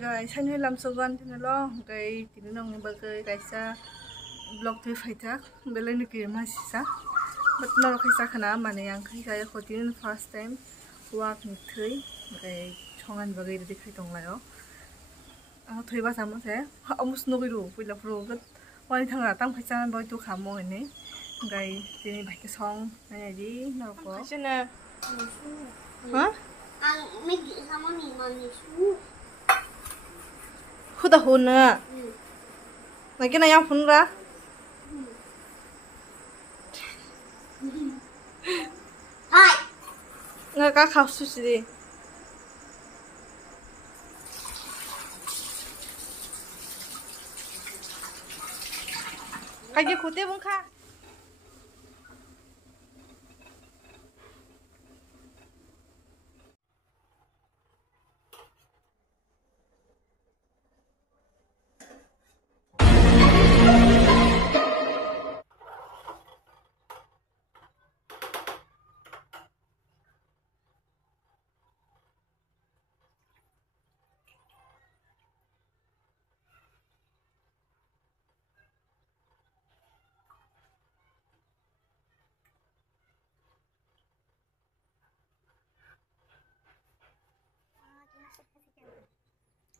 Guys, saya lam sogan tinalo kay tinanong ni bagay kaysa blog to fighter bela ni kirma sisa but naro kaysa kana mane yang kaysa ko tin first time work ni thui kay chongan bagay di khay tong layo ang thui ba samo se almost no giru pila pro but wani thanga tam kaysa boy to khamo ne kay tini bhai ke song na di naro ko chena ha ang mig samo ni mami su Huda huna. Lagi na yang punra. Hai. Ngaka kau susi. Kaya kute bungka.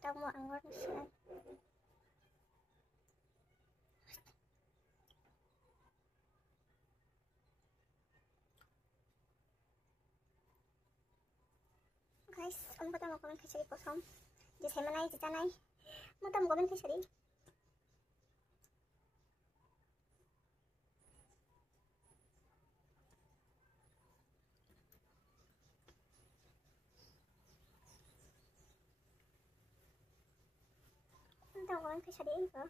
Tao mau anggur siya. Guys, kamu kata mau komen kecil kosong. Jadi saya mana aja canai. Mau tahu komen kecil. Tahu komen kecil info.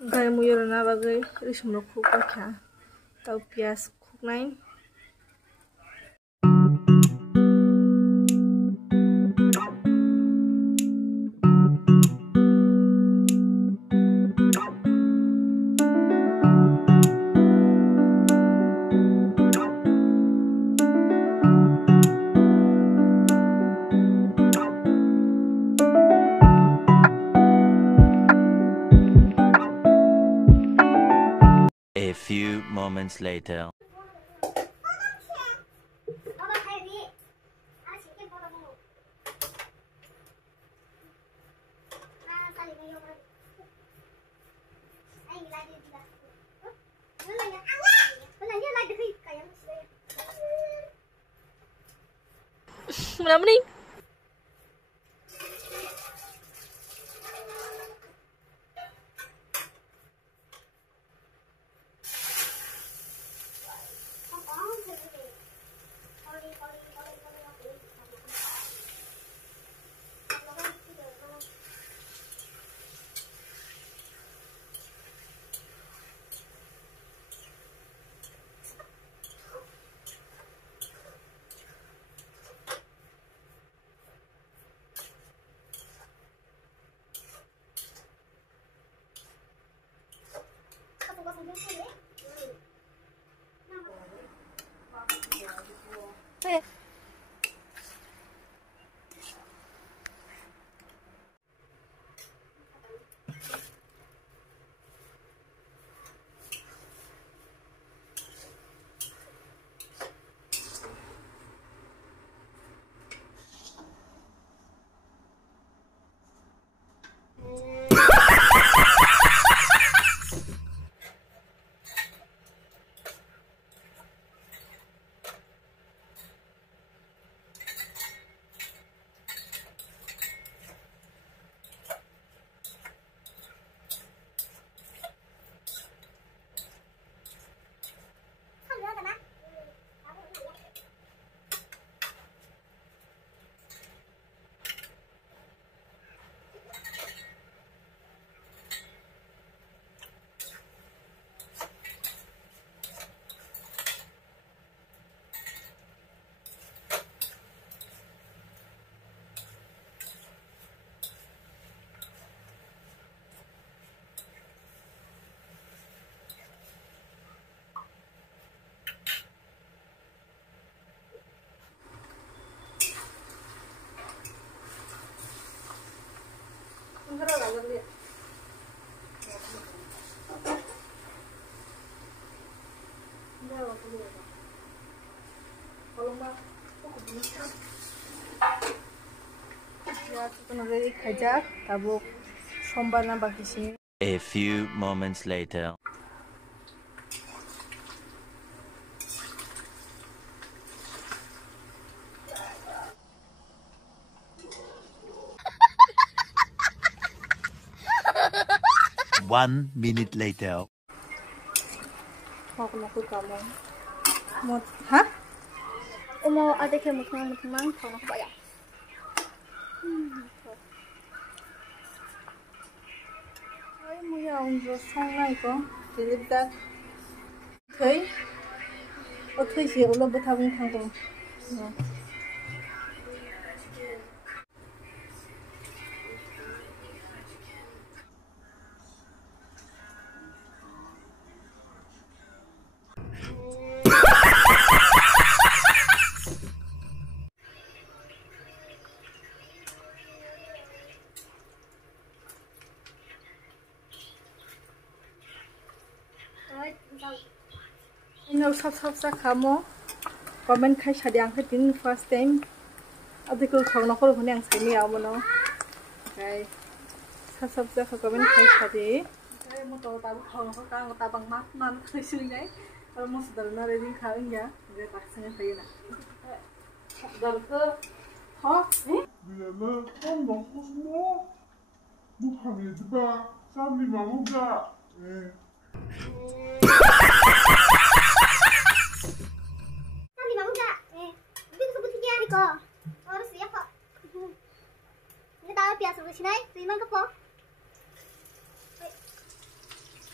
Gaya muyur na bagay risum lo cook kya. Tau pias cook nain. A few moments later. Kenapa nih? A few moments later. One minute later. Hah? Omo ada ke mutung mang thong ko ya. Ay muya unjo songnai ko believe that thei o thei si ulo bethabung thangko. Ino sab sa khamo comment khai sadi ang khatin first time adikul khawna khor phone ang saimi amono kai sab sa comment khai sadi ai mo to ta khawna khor ka ta bang mat man khaisui nai ar mo sudar na ready khaing ya je tak sanga khayina dar ko ha Bilema, kan 먹고 싶어? 뭐 하면 봐. 쌈이 먹자. Kami mau enggak? Tapi kesebut dia nih kok. Harus ya kok. Ini tahu biasa di sini, terima ke po.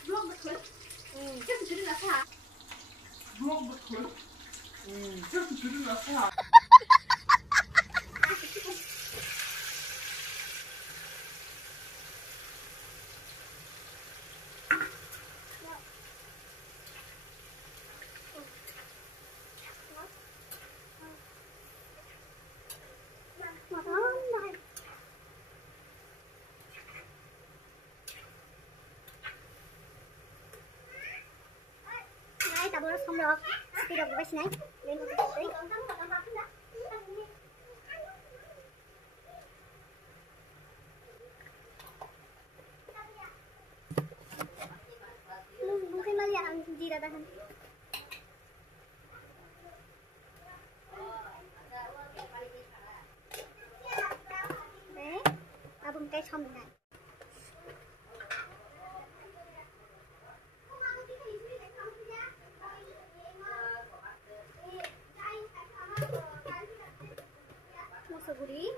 Belum betul. Jadi jadi nggak sehat. Belum betul. jadi nggak sehat. Tak boleh somrok, tidak boleh sini. Mungkin melihat ang jira dahan. Abang kayak somrok. Guri.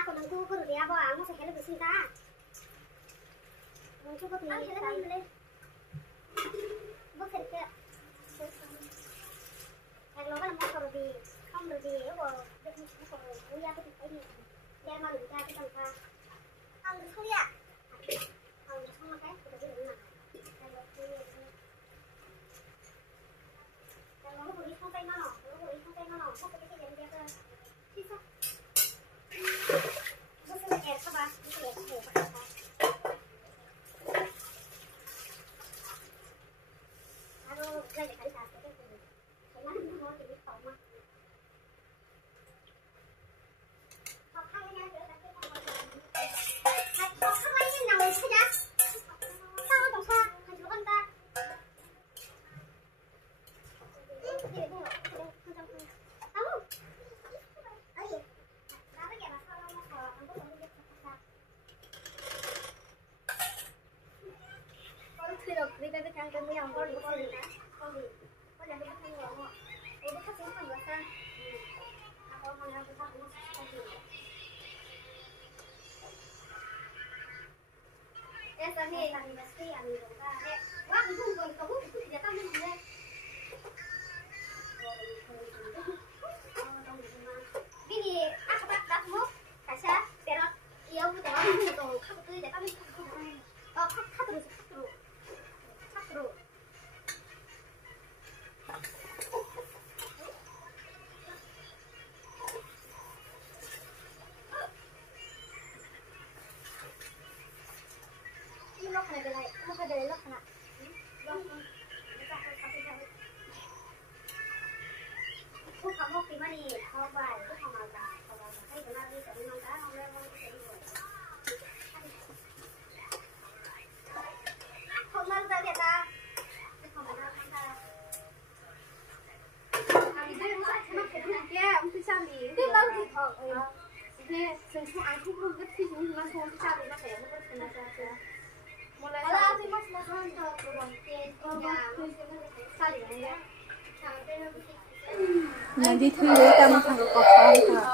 Aku nunggu guru dia bawa, aku sehelai bersih tak? Coba pilih. Bukan ke. Kalau kan mau kalau di, kamu di, kalau definisi kalau kuliah itu ini, dia malu dia kita lupa. Kalau kuliah, kalau sama kan kita jadi mana? Kalau kuliah ini, kalau kuliah sampai mana? Kalau kuliah sampai mana? Kau pergi jadi dia ke sisa. Bukan air apa? Bukan air apa? Nanti tuh dia kan makan kosong kak.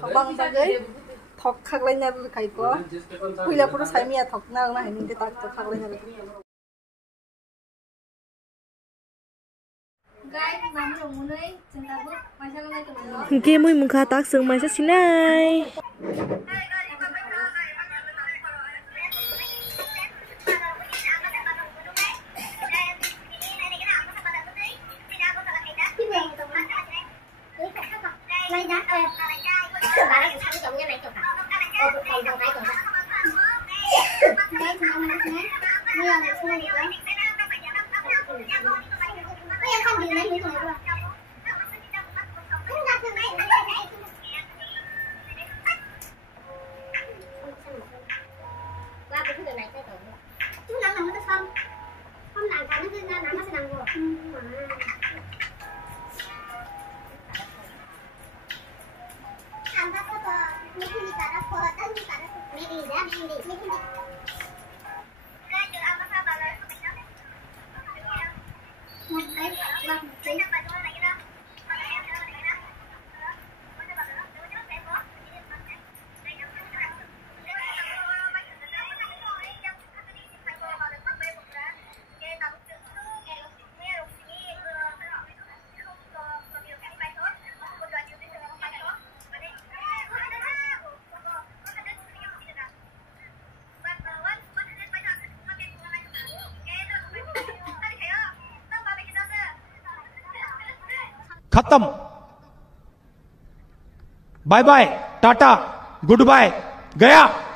Thọc bằng ra đấy, thọc khắc lên nhà tôi thấy có, bây giờ tôi thấy mía thọc nào mà hình cái tạc thọc khắc lên nhà. Kia mui mung khá tác sương mai sát xin này. खत्म bye bye टाटा goodbye गया।